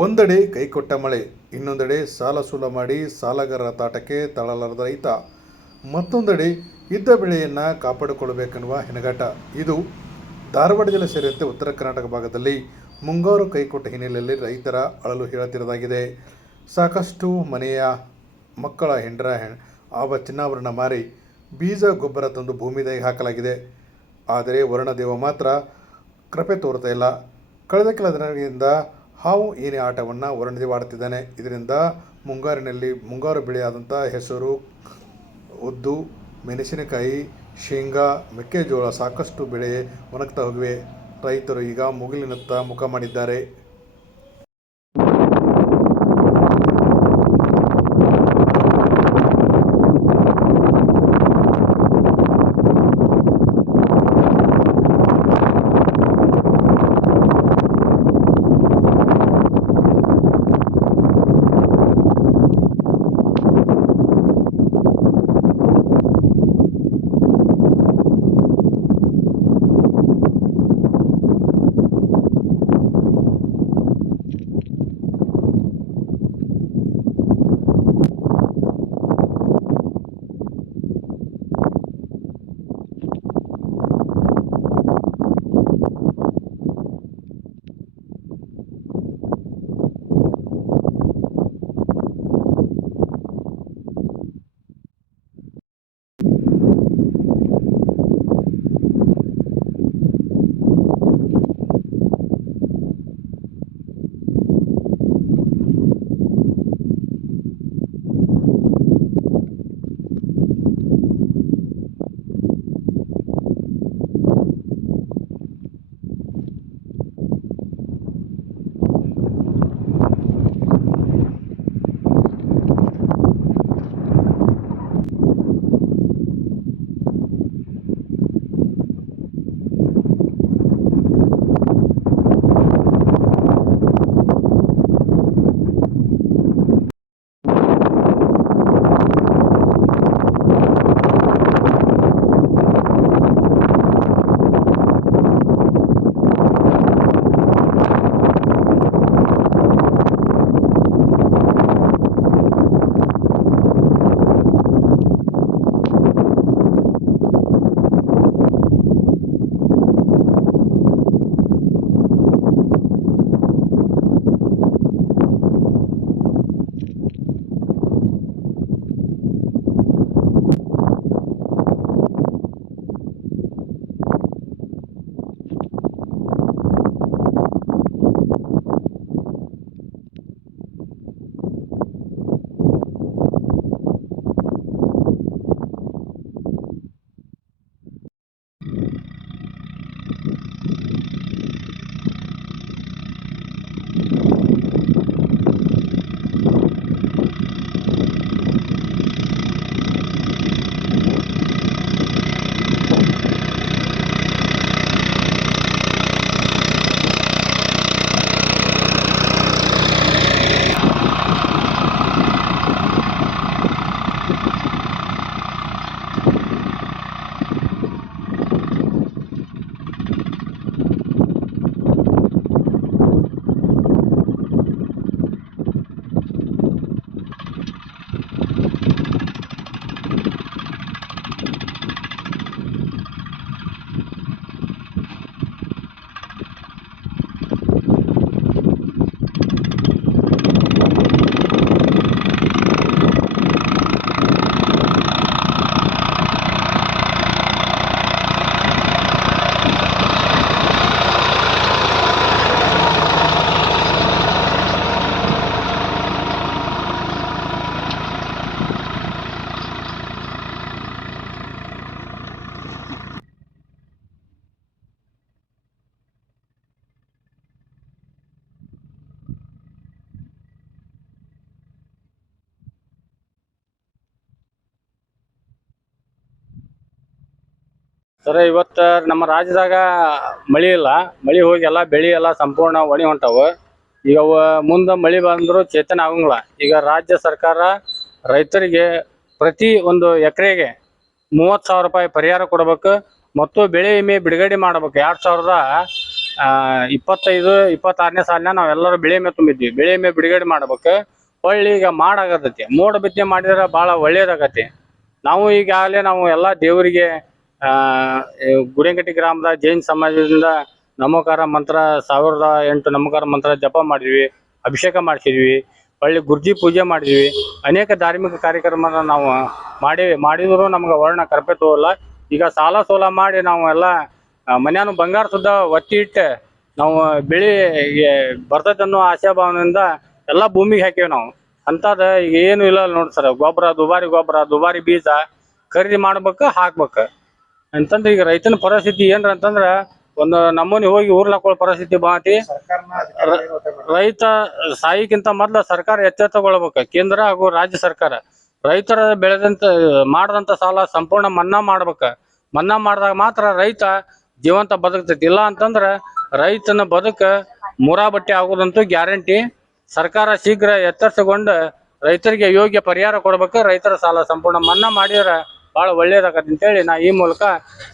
ಒಂದೆಡೆ ಕೈಕೊಟ್ಟ ಮಳೆ, ಇನ್ನೊಂದೆಡೆ ಸಾಲ ಸೂಲ ಮಾಡಿ ಸಾಲಗಾರರ ತಾಟಕ್ಕೆ ತಾಳಲಾರದ ರೈತ, ಮತ್ತೊಂದೆಡೆ ಇದ್ದ ಬೆಳೆಯನ್ನು ಕಾಪಾಡಿಕೊಳ್ಳಬೇಕೆನ್ನುವ ಹೆಣಗಾಟ. ಇದು ಧಾರವಾಡ ಜಿಲ್ಲೆ ಸೇರಿದಂತೆ ಉತ್ತರ ಕರ್ನಾಟಕ ಭಾಗದಲ್ಲಿ ಮುಂಗಾರು ಕೈಕೊಟ್ಟ ಹಿನ್ನೆಲೆಯಲ್ಲಿ ರೈತರ ಅಳಲು ಹೇಳುತ್ತಿರದಾಗಿದೆ. ಸಾಕಷ್ಟು ಮನೆಯ ಮಕ್ಕಳ ಹೆಂಡರ ಆವ ಚಿನ್ನಾಭರಣ ಮಾರಿ ಬೀಜ ಗೊಬ್ಬರ ತಂದು ಭೂಮಿದಾಗಿ ಹಾಕಲಾಗಿದೆ. ಆದರೆ ವರುಣದೇವ ಮಾತ್ರ ಕೃಪೆ ತೋರ್ತಾ ಇಲ್ಲ. ಕಳೆದ ಕೆಲ ದಿನಗಳಿಂದ ಹಾವು ಏನೇ ಆಟವನ್ನು ವರುಣದೇವ ಆಡುತ್ತಿದ್ದಾನೆ. ಇದರಿಂದ ಮುಂಗಾರು ಬೆಳೆಯಾದಂಥ ಹೆಸರು, ಉದ್ದು, ಮೆಣಸಿನಕಾಯಿ, ಶೇಂಗಾ, ಮೆಕ್ಕೆಜೋಳ ಸಾಕಷ್ಟು ಬೆಳೆ ಒಣಗ್ತಾ ಹೋಗಿವೆ. ರೈತರು ಈಗ ಮುಗಿಲಿನತ್ತ ಮುಖ ಮಾಡಿದ್ದಾರೆ. ಸರ್, ಇವತ್ತು ನಮ್ಮ ರಾಜ್ಯದಾಗ ಮಳಿ ಇಲ್ಲ. ಮಳಿ ಹೋಗಿ ಎಲ್ಲ ಬೆಳೆ ಎಲ್ಲ ಸಂಪೂರ್ಣ ಒಣಗಿ ಹೊಂಟಾವು. ಈಗ ಮುಂದೆ ಮಳಿ ಬಂದ್ರು ಚೇತನ ಆಗಂಗಿಲ್ಲ. ಈಗ ರಾಜ್ಯ ಸರ್ಕಾರ ರೈತರಿಗೆ ಪ್ರತಿ ಒಂದು ಎಕರೆಗೆ 30,000 ರೂಪಾಯಿ ಪರಿಹಾರ ಕೊಡಬೇಕು ಮತ್ತು ಬೆಳೆ ವಿಮೆ ಬಿಡುಗಡೆ ಮಾಡಬೇಕು. 25-26ನೇ ಸಾಲಿನ ನಾವೆಲ್ಲರೂ ಬೆಳೆ ವಿಮೆ ತುಂಬಿದ್ವಿ. ಬೆಳೆ ವಿಮೆ ಬಿಡುಗಡೆ ಮಾಡ್ಬೇಕು. ಹೊಳ್ಳಿ ಈಗ ಮಾಡಾಕತ್ತೈತಿ. ಮೋಡ ಬಿತ್ತನೆ ಮಾಡಿದ್ರೆ ಭಾಳ ಒಳ್ಳೇದಾಗತಿ. ನಾವು ಈಗಾಗಲೇ ನಾವು ಎಲ್ಲ ದೇವರಿಗೆ ಗುಡಿಯಂಕಟ್ಟಿ ಗ್ರಾಮದ ಜೈನ್ ಸಮಾಜದಿಂದ ನಮೋಕಾರ ಮಂತ್ರ 1008 ನಮೋಕಾರ ಮಂತ್ರ ಜಪ ಮಾಡಿದ್ವಿ, ಅಭಿಷೇಕ ಮಾಡಿಸಿದ್ವಿ, ಹೊಳ್ಳಿ ಗುರ್ಜಿ ಪೂಜೆ ಮಾಡಿದ್ವಿ. ಅನೇಕ ಧಾರ್ಮಿಕ ಕಾರ್ಯಕ್ರಮನ ನಾವು ಮಾಡಿದ್ರು ನಮ್ಗೆ ವರ್ಣ ಕರ್ಪೆ ತೋಲ್ಲ. ಈಗ ಸಾಲ ಸೋಲ ಮಾಡಿ ನಾವು ಎಲ್ಲ ಮನ್ಯಾನು ಬಂಗಾರ ಸುದ್ದ ಒತ್ತಿ ಇಟ್ಟು ನಾವು ಬೆಳೆ ಬರ್ತೈತೆ ಅನ್ನೋ ಆಶಾಭಾವನೆಯಿಂದ ಎಲ್ಲ ಭೂಮಿಗೆ ಹಾಕೇವಿ ನಾವು. ಅಂಥದ್ದು ಈಗ ಏನು ಇಲ್ಲ ನೋಡಿ ಸರ್. ದುಬಾರಿ ಬೀಜ ಖರೀದಿ ಮಾಡ್ಬೇಕು, ಹಾಕ್ಬೇಕು ಅಂತಂದ್ರೆ ಈಗ ರೈತನ ಪರಿಸ್ಥಿತಿ ಏನ್ರ ಅಂತಂದ್ರೆ ಒಂದು ನಮೂನಿ ಹೋಗಿ ಊರ್ಲಾಕೊಳ್ಳೋ ಪರಿಸ್ಥಿತಿ ಬಾತಿ. ರೈತ ಸಾಯಿಕ್ಕಿಂತ ಮೊದ್ಲ ಸರ್ಕಾರ ಎಚ್ಚೆತ್ತುಕೊಳ್ಬೇಕು. ಕೇಂದ್ರ ಹಾಗೂ ರಾಜ್ಯ ಸರ್ಕಾರ ರೈತರ ಮಾಡದಂತ ಸಾಲ ಸಂಪೂರ್ಣ ಮನ್ನಾ ಮಾಡ್ಬೇಕು. ಮನ್ನಾ ಮಾಡಿದಾಗ ಮಾತ್ರ ರೈತ ಜೀವಂತ ಬದುಕ್ತೈತಿ. ಇಲ್ಲ ಅಂತಂದ್ರ ರೈತನ ಬದುಕ ಮುರಾಬಟ್ಟಿ ಆಗೋದಂತೂ ಗ್ಯಾರಂಟಿ. ಸರ್ಕಾರ ಶೀಘ್ರ ಎಚ್ಚರಿಸಿಕೊಂಡು ರೈತರಿಗೆ ಯೋಗ್ಯ ಪರಿಹಾರ ಕೊಡ್ಬೇಕು. ರೈತರ ಸಾಲ ಸಂಪೂರ್ಣ ಮನ್ನಾ ಮಾಡಿದ್ರೆ ಭಾಳ ಒಳ್ಳೇದಾಗತ್ತೆ ಅಂತೇಳಿ ನಾ ಈ ಮೂಲಕ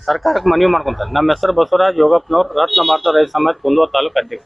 ಸರ್ಕಾರಕ್ಕೆ ಮನವಿ ಮಾಡ್ಕೊಂತೇನೆ. ನಮ್ಮ ಹೆಸರು ಬಸವರಾಜ್ ಯೋಗಪ್ಪನವ್ರು, ರತ್ನ ಭಾರತ ರೈತ ಸಮಾಜ ಕುಂದೂರು ತಾಲೂಕು ಅಧ್ಯಕ್ಷ.